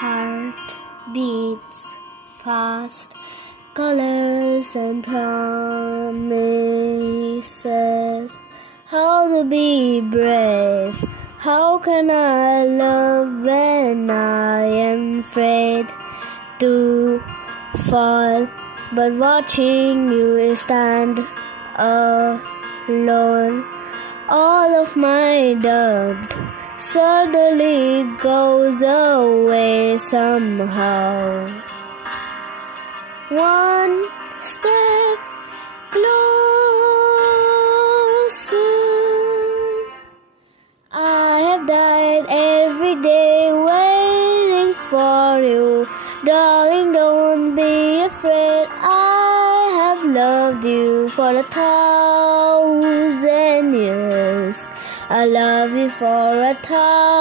Heart beats fast, colors and promises. How to be brave? How can I love when I am afraid to fall? But watching you stand alone, all of my doubt suddenly goes away somehow. One step closer. I have died every day waiting for you. Darling, don't be afraid. I have loved you for 1,000 years. I love you for 1,000